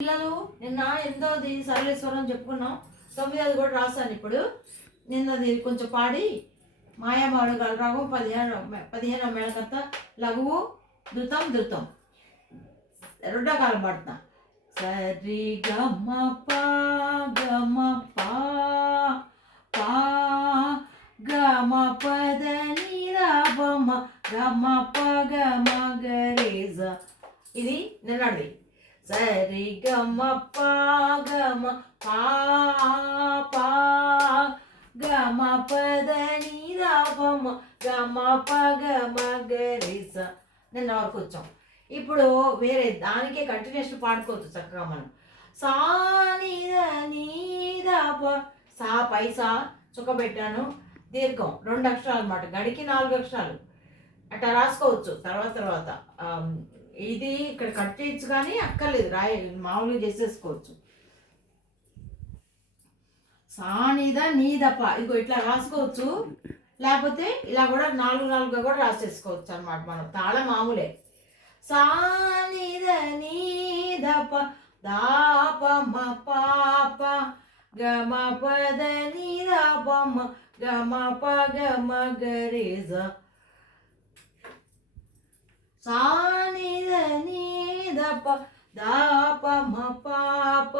పిల్లలు నిన్న ఎనిమిదవది సరళేశ్వరం చెప్పుకున్నాం, 9ది కూడా రాశాను. ఇప్పుడు నిన్నది కొంచెం పాడి మాయామాడు గలరాగం 15వ మేళకర్త లఘువు ధృతం ధృతం రెండో కాలం పాడుతున్నా. సరి గమ పా గమ పా పా గమ పద నిరాపమ గమ ప గమ గరేజ. ఇది నిన్నటిది. సరి గమ పా గమ పా పా గమ పద నిరాపమ గమ ప గమ గరేజ. నిన్న వరకు వచ్చాం. ఇప్పుడు వేరే దానికే కంటిన్యూషన్ పాడుకోవచ్చు చక్కగా మనం. సా నీద నీద సా పైసా చుక్క పెట్టాను, దీర్ఘం 2 అక్షరాలు అన్నమాట, గడికి 4 అక్షరాలు అట్లా రాసుకోవచ్చు తర్వాత. ఇది ఇక్కడ కట్ చేయొచ్చు కానీ అక్కర్లేదు, మామూలుగా చేసేసుకోవచ్చు. సా నీద నీదప ఇగో ఇట్లా రాసుకోవచ్చు, లేకపోతే ఇలా కూడా 4 కూడా రాసేసుకోవచ్చు అనమాట. మనం తాళం మామూలే. సా నిద నీదప దాప మ పాప గమ పద నిరాపమ గమ ప గమ గరేజ. సా నిద నీదప దాప మ పాప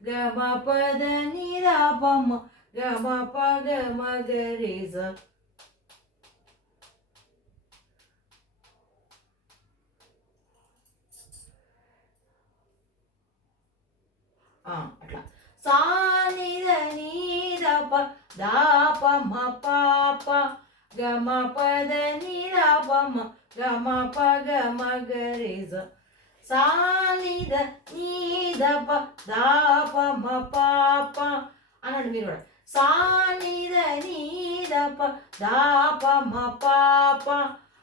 గమ పద నిరాపమ గమ ప గమ గరేజ. అట్లా. సా నిద నీదప దాప మ పాప గమ పద నిరాపమ గమ ప గమ గరేజ. సా నిద నీదప దాప మ పాప అనండి మీరు కూడా. సా నిద నీదప దాప మ పాప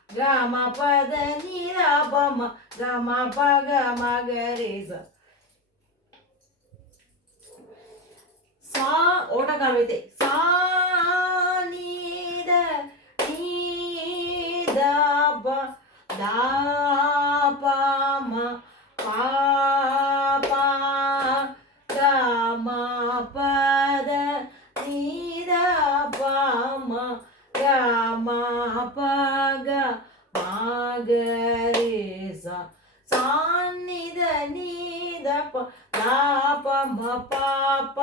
గమ పద నిరాపమ గమ ప గమ గరేజ. సా ఓటకాలు అయితే సా నీద నీద బ దాప మ పాప గమ పద నీద పమ గమ ప గమ గరేజ. సా నిద నీద ప దాప మ పాప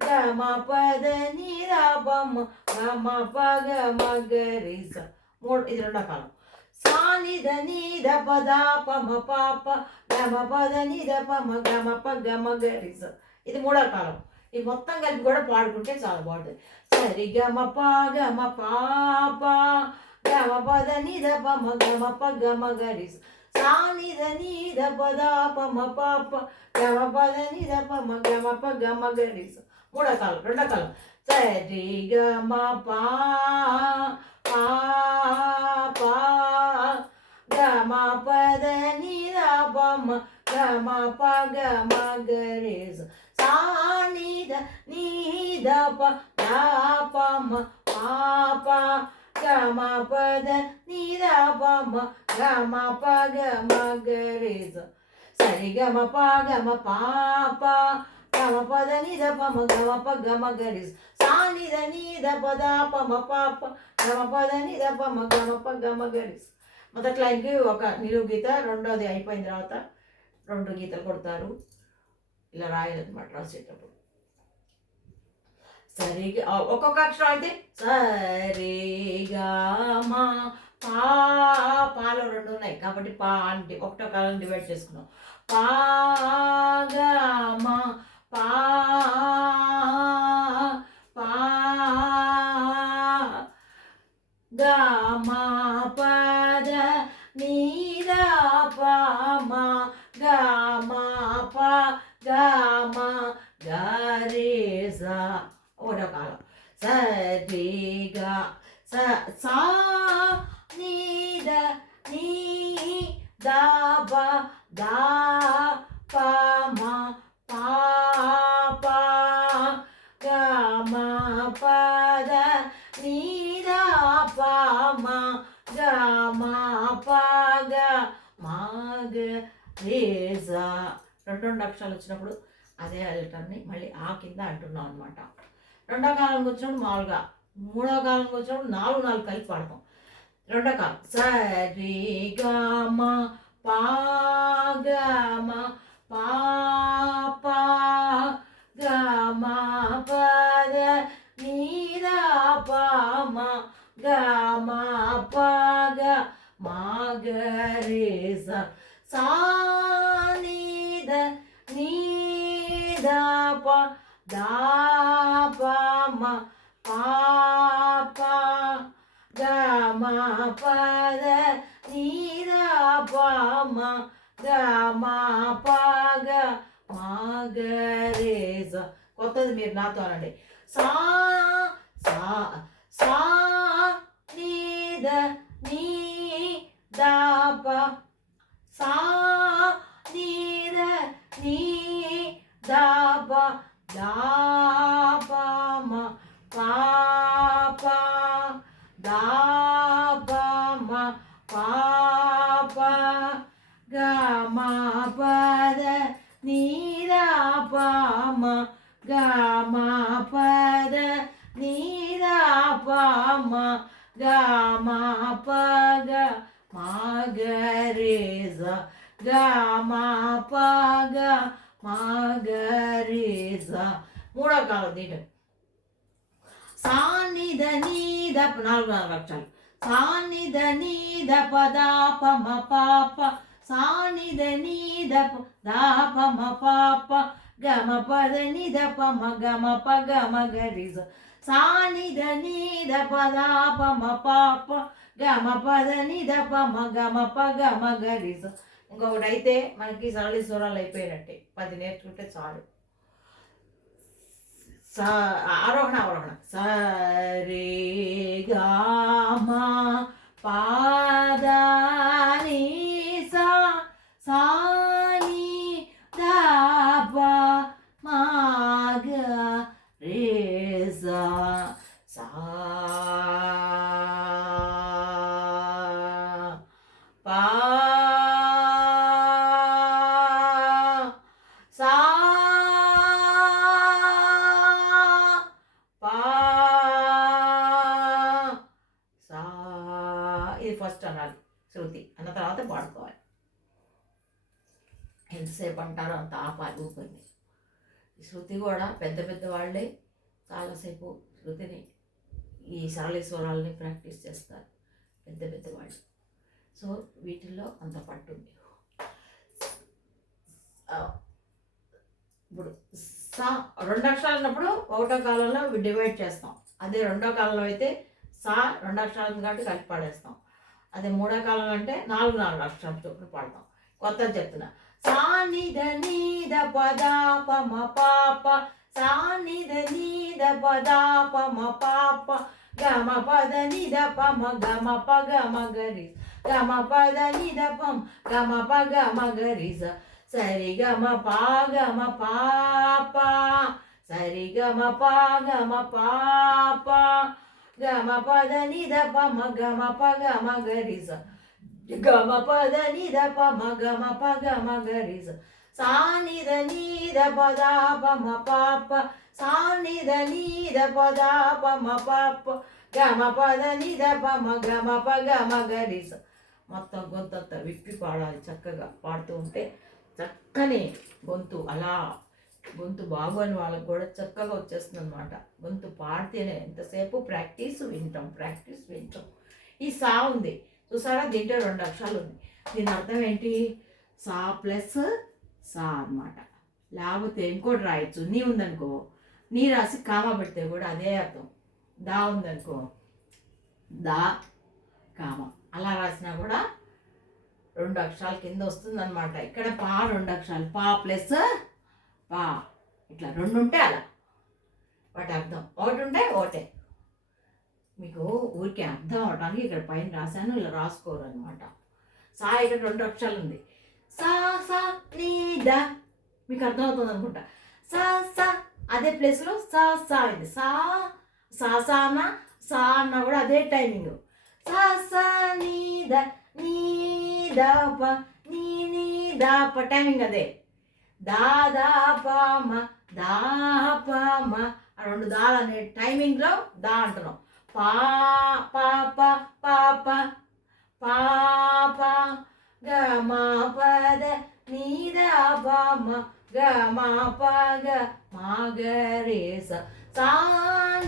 గమ పద నిరాపమ గమ ప గమ గరేజ. ఇది రెండో కాలం. సా నిద నీద పదాప మ పాప గమ పద నిరపమ గమ ప గమ గరేజ. ఇది మూడో కాలం. ఇది మొత్తం కలిపి కూడా పాడుకుంటే చాలా బాగుంటుంది. సరి గమ ప గమ పాప గమ పద నిరపమ గమ ప గమ గరేజ. సా నిద నీద పదాప మ పాప గమ పద నిరపమ గమ ప గమ గరేజ. మూడో కాలం. రెండో కాలం. సరి గమ పా పా పా గమ పద నిరాపమ గమ ప గమ గరేజ. సా నిద నీద ప దాప మ పాప గమ పద నిరాపమ గమ ప గమ గరేజ. సరి గమ ప గమ పాప గమ పద నిరపమ గమ ప గమ గరేజ. సా నిద నీద పదాప మ పాప గమ పద నిరపమ గమ ప గమ గరేజ. మొదటి లైన్కి ఒక నిలువు గీత, రెండోది అయిపోయిన తర్వాత 2 గీతలు కొడతారు. ఇలా రాయాలన్నమాట రాసేటప్పుడు. సరి ఒక్కొక్క అక్షరం అయితే సరి గమ పా పాలో 2 ఉన్నాయి కాబట్టి పా అంటే ఒకటో కాలం డివైడ్ చేసుకున్నాం. పా గమ పా పా గమ పద నిరాపమ గమ ప గమ గరేజ. ఒకటో కాలం. సరి గ సా నీద నీద బ దా ప మ పాప గమ పద నిరాపమ గమ ప గమ గరేజ. రెండు అక్షరాలు వచ్చినప్పుడు అదే లెటర్ని మళ్ళీ ఆ కింద అంటున్నాం అనమాట. రెండో కాలంకి వచ్చినప్పుడు మామూలుగా, మూడో కాలంకి వచ్చినప్పుడు నాలుగు నాలుగు కలిపి పాడతాం. రెండో కాలం సరి గ మ పా గ మ పా పా గ మ పద నీ ద ప మ గ మ ప గ మ గ రే స సా నీ ద నీ ద ప దా ప మ పా పా గ మ పద నీ ద ప మ గ మ ప గ మ గ రే స. కొత్తది మీరు నాతో అనండి. సా సా సా నీ ద నీ ద ప సా నీ ద నీ ద ప దా ప మ పా పా దా ప మ పా పా గ మ పద నీ ద ప మ గ మ పద నీ ద ప మ గ మ ప గ మ గ రే స గ మ ప గ మ గ రే స. మూడో కాలం దీంట్లో సా ని ద నీ ద నాలుగు నాలుగు అక్షరాలు. సా ని ద నీ ద ప దా ప మ ప ప సా ని ద నీ ద ప దా ప మ ప ప గ మ ప ద ని ద ప మ గ మ ప గ మ గ రి స సా ని ద నీ ద ప దా ప మ ప ప గ మ ప ద ని ద ప మ గ మ ప గ మ గ రి స. ఇంకొకటి అయితే మనకి సరళి స్వరాలు అయిపోయినట్టే, 10 నేర్చుకుంటే చాలు. ఆరోహణ అవరోహణ సరి గ మ ప ద ని సా సా ని ద ప మ గ రే స సా పా సా పా సా. ఇది ఫస్ట్ అనాలి శృతి, అన్న తర్వాత పాడుకోవాలి. ఎంతసేపు అంటారో అంత ఆపాలి ఊపిరిని. శృతి కూడా పెద్ద పెద్ద వాళ్ళే చాలాసేపు శృతిని, ఈ సరళి స్వరాలని ప్రాక్టీస్ చేస్తారు పెద్ద పెద్ద వాళ్ళు. సో వీటిల్లో అంత పట్టుంది. ఇప్పుడు సా రెండు అక్షరాలు ఉన్నప్పుడు ఒకటో కాలంలో డివైడ్ చేస్తాం. అదే రెండో కాలంలో అయితే సా రెండు అక్షరాలు కాబట్టి కలిపి పాడేస్తాం. అదే మూడో కాలం అంటే నాలుగు నాలుగు అక్షరాలు చొప్పున పాడతాం. కొత్తది చెప్తున్నా. సా ని ద నీ ద ప దా ప మ ప ప సా ని ద నీ ద ప దా ప మ ప ప గ మ ప ద ని ద ప మ గ మ ప గ మ గ రి గ మ ప ద ని ద ప మ గ మ ప గ మ గ రి స సరి గ మ ప గ మ ప ప సరి గ మ ప గ మ ప ప గ మ ప ద ని ద ప మ గ మ ప గ మ గ రి స గ మ ప ద ని ద ప మ గ మ ప గ మ గ రి స సా ని ద నీ ద ప దా ప మ ప ప సా ని ద నీ ద ప దా ప మ ప ప గ మ ప ద ని ద ప మ గ మ ప గ మ గ రి స. మొత్తం గొంతంతా విప్పి పాడాలి. చక్కగా పాడుతూ ఉంటే చక్కని గొంతు, అలా గొంతు బాగోని వాళ్ళకి కూడా చక్కగా వచ్చేస్తుంది అనమాట. గొంతు పాడితేనే ఎంతసేపు ప్రాక్టీస్ వింటాం. ఈ సా ఉంది చూసారా, దీంట్లో రెండు అక్షరాలు ఉంది. దీని అర్థం ఏంటి? సా ప్లస్ సా అనమాట. లేకపోతే ఇంకోటి రాయొచ్చు, నీ ఉందనుకో, నీ రాసి కామ పెడితే కూడా అదే అర్థం. దా ఉందనుకో, దా కామ అలా రాసినా కూడా రెండు అక్షరాల కింద వస్తుందన్నమాట. ఇక్కడ పా రెండు అక్షరాలు, పా ప్లస్ పా, ఇట్లా రెండు ఉంటే అలా వాటి అర్థం. ఒకటి ఉంటే ఒకటే. మీకు ఊరికే అర్థం అవడానికి ఇక్కడ పైన రాశాను, ఇలా రాసుకోరు అనమాట. సా ఇక్కడ రెండు అక్షరాలు ఉంది. సా సా నీ ద, మీకు అర్థమవుతుంది అనుకుంటా. సా సా అదే ప్లేస్లో సా సా ఇది. సా సా సా అన్న సా అన్న కూడా అదే టైమింగ్. సా సా నీ ద నీ ద ప నీ నీ ద ప టైమింగ్ అదే. దాదా పామ దా పామ ఆ రెండు దాలు అనే టైమింగ్లో దా అంటున్నాం. పా పాప పాప పాప గ మా పద నీద పామ గ మా పగ మా గరే సా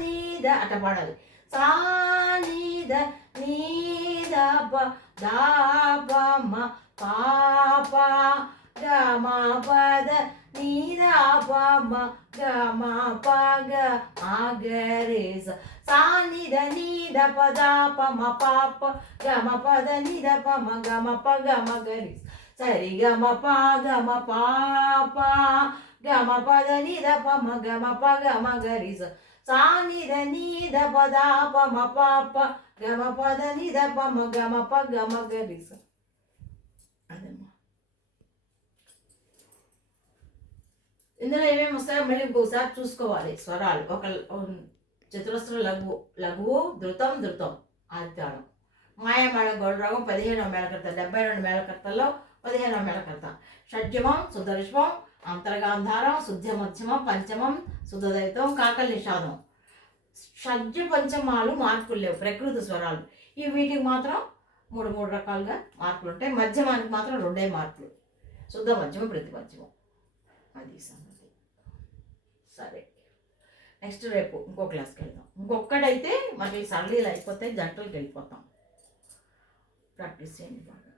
నీద అట్ట పాడాలి. సా నీద నీద ప దా పామ పాప గ మా పద నీద పామ గ మా పగ మా గరే సా నిద నీద పద పమ పాప గమ పద నిద పమ గమ ప గమ గరి సరి గమ ప గమ పాప గమ పద నిద పమ గమ ప గమ గరి సా నిద నీద పద పమ పాప గమ పద నిద పమ గమ ప గమ గరి అదమ్మా. ఇందులో ఏమేమి వస్తాయో మళ్ళీ ఇంకోసారి చూసుకోవాలి. స్వరాలు ఒక చతురస్ర లఘువు లఘువు ధృతం ధృతం ఆదిత్యానం. మాయమాళం గౌడరాగం 15వ మేళకర్త 72 మేళకర్తల్లో 15వ మేళకర్త. షడ్జమం సుదర్శమం అంతర్గాంధారం శుద్ధ మధ్యమం పంచమం శుద్ధదైతం కాకల నిషాదం. షడ్జ పంచమాలు మార్పులు లేవు, ప్రకృతి స్వరాలు. ఈ వీటికి మాత్రం మూడు రకాలుగా మార్పులు ఉంటాయి. మధ్యమానికి మాత్రం 2 మార్పులు, శుద్ధ మధ్యమం ప్రతి మధ్యమం. అది సంగతి. సరే, నెక్స్ట్ రేపు ఇంకో క్లాస్కి వెళ్దాం. ఇంకొక్కడైతే మనకి సరళీలు అయిపోతే జంటలకు వెళ్ళిపోతాం. ప్రాక్టీస్ చేయండి బాగా.